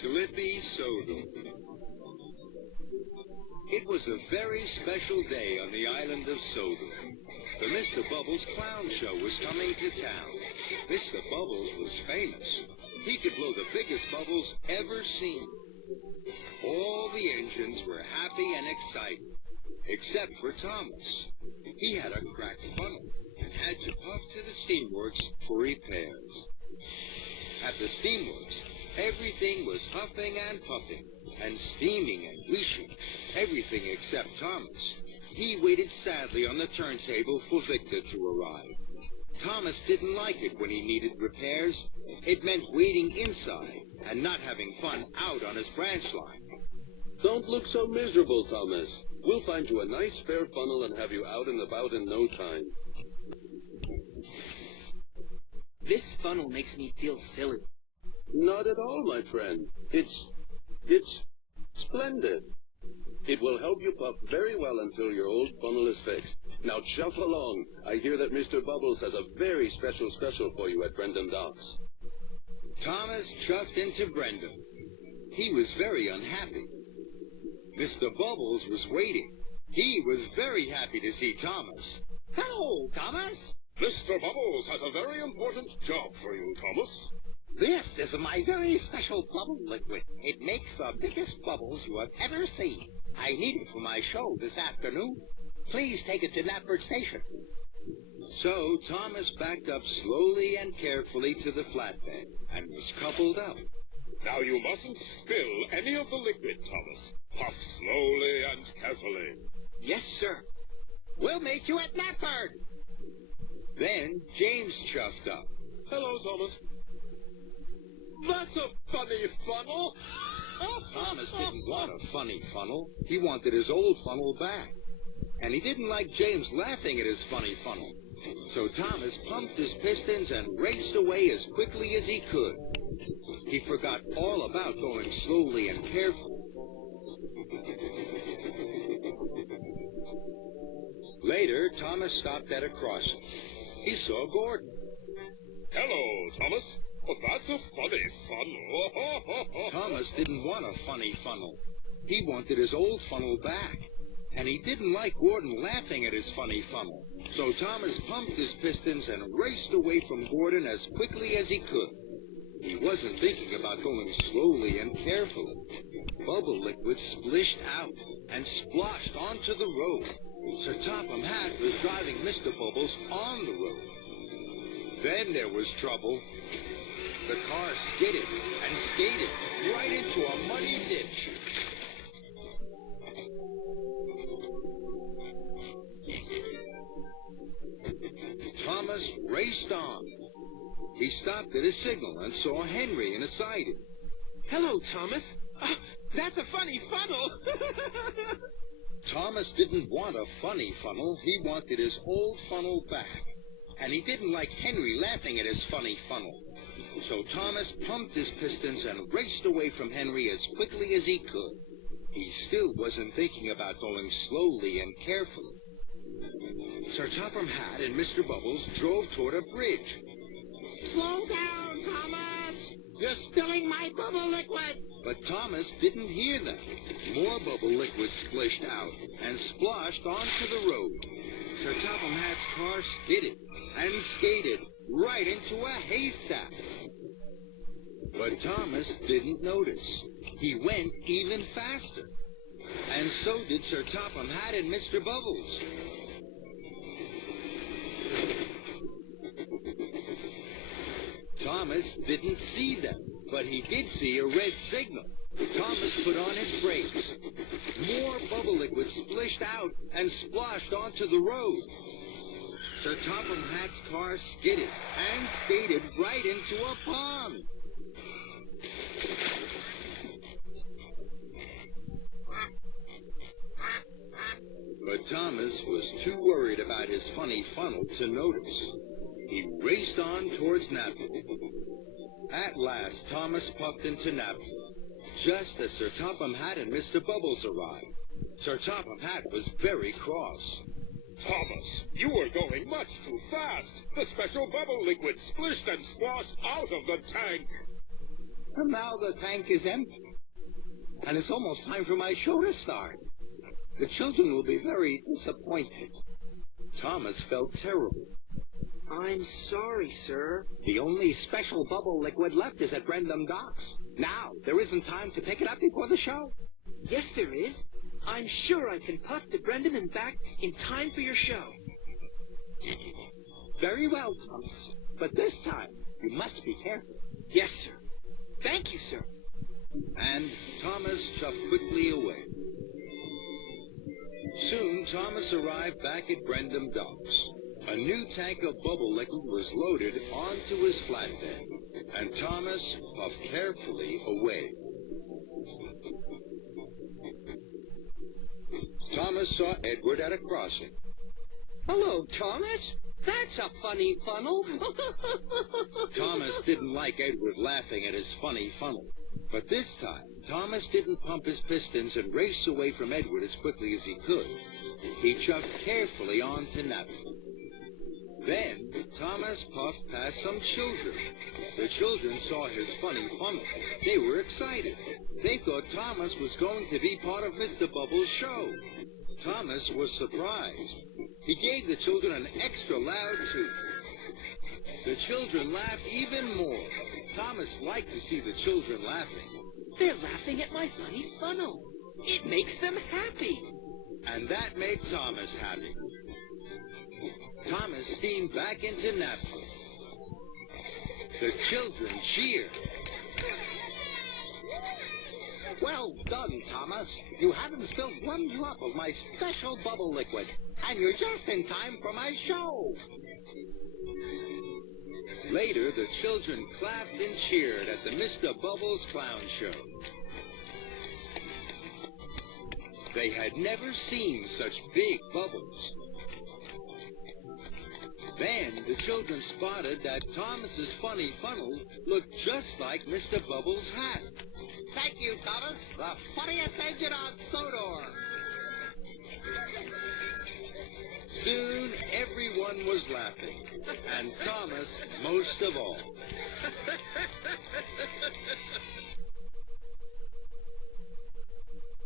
Slippy Sodor. It was a very special day on the island of Sodor. The Mr. Bubbles clown show was coming to town. Mr. Bubbles was famous. He could blow the biggest bubbles ever seen. All the engines were happy and excited, except for Thomas. He had a cracked funnel and had to puff to the steamworks for repairs. At the steamworks, everything was huffing and puffing, and steaming and wheeshing, everything except Thomas. He waited sadly on the turntable for Victor to arrive. Thomas didn't like it when he needed repairs. It meant waiting inside and not having fun out on his branch line. Don't look so miserable, Thomas. We'll find you a nice spare funnel and have you out and about in no time. This funnel makes me feel silly. Not at all, my friend. It's splendid. It will help you puff very well until your old funnel is fixed. Now chuff along. I hear that Mr. Bubbles has a very special for you at Brendan Docks. Thomas chuffed into Brendan. He was very unhappy. Mr. Bubbles was waiting. He was very happy to see Thomas. Hello, Thomas. Mr. Bubbles has a very important job for you, Thomas. This is my very special bubble liquid. It makes the biggest bubbles you have ever seen. I need it for my show this afternoon. Please take it to Knapford Station. So Thomas backed up slowly and carefully to the flatbed and was coupled up. Now you mustn't spill any of the liquid, Thomas. Puff slowly and carefully. Yes, sir. We'll meet you at Knapford. Then James chuffed up. Hello, Thomas. That's a funny funnel. Thomas didn't want a funny funnel. He wanted his old funnel back. And he didn't like James laughing at his funny funnel. So Thomas pumped his pistons and raced away as quickly as he could. He forgot all about going slowly and carefully. Later, Thomas stopped at a crossing. He saw Gordon. Hello, Thomas. Oh, that's a funny funnel. Thomas didn't want a funny funnel. He wanted his old funnel back. And he didn't like Gordon laughing at his funny funnel. So Thomas pumped his pistons and raced away from Gordon as quickly as he could. He wasn't thinking about going slowly and carefully. Bubble liquid splished out and sploshed onto the road. Sir Topham Hatt was driving Mr. Bubbles on the road. Then there was trouble. The car skidded and skated right into a muddy ditch. Thomas raced on. He stopped at a signal and saw Henry in a siding. Hello, Thomas. That's a funny funnel. Thomas didn't want a funny funnel. He wanted his old funnel back. And he didn't like Henry laughing at his funny funnel. So Thomas pumped his pistons and raced away from Henry as quickly as he could. He still wasn't thinking about going slowly and carefully. Sir Topham Hatt and Mr. Bubbles drove toward a bridge. Slow down, Thomas. You're spilling my bubble liquid. But Thomas didn't hear them. More bubble liquid splished out and splashed onto the road. Sir Topham Hatt's car skidded and skated right into a haystack. But Thomas didn't notice. He went even faster. And so did Sir Topham Hatt and Mr. Bubbles. Thomas didn't see them, but he did see a red signal. Thomas put on his brakes. More bubble liquid splished out and splashed onto the road. Sir Topham Hatt's car skidded and skated right into a pond. But Thomas was too worried about his funny funnel to notice. He raced on towards Knapford. At last, Thomas puffed into Knapford, just as Sir Topham Hatt and Mr. Bubbles arrived. Sir Topham Hatt was very cross. Thomas, you were going much too fast. The special bubble liquid splished and splashed out of the tank. And now the tank is empty. And it's almost time for my show to start. The children will be very disappointed. Thomas felt terrible. I'm sorry, sir. The only special bubble liquid left is at Random Docks. Now, there isn't time to pick it up before the show. Yes, there is. I'm sure I can puff to Brendan and back in time for your show. Very well, Thomas. But this time, you must be careful. Yes, sir. Thank you, sir. And Thomas chuffed quickly away. Soon, Thomas arrived back at Brendam Docks. A new tank of bubble liquid was loaded onto his flatbed, and Thomas puffed carefully away. Thomas saw Edward at a crossing. Hello, Thomas. That's a funny funnel. Thomas didn't like Edward laughing at his funny funnel. But this time, Thomas didn't pump his pistons and race away from Edward as quickly as he could. He chugged carefully on to Napford. Then, Thomas puffed past some children. The children saw his funny funnel. They were excited. They thought Thomas was going to be part of Mr. Bubbles' show. Thomas was surprised. He gave the children an extra loud toot. The children laughed even more. Thomas liked to see the children laughing. They're laughing at my funny funnel. It makes them happy. And that made Thomas happy. Thomas steamed back into Napford. The children cheered. Well done, Thomas. You haven't spilled one drop of my special bubble liquid. And you're just in time for my show. Later, the children clapped and cheered at the Mr. Bubbles Clown Show. They had never seen such big bubbles. Then the children spotted that Thomas's funny funnel looked just like Mr. Bubbles' hat. Thank you, Thomas. The funniest engine on Sodor. Soon, everyone was laughing, and Thomas most of all.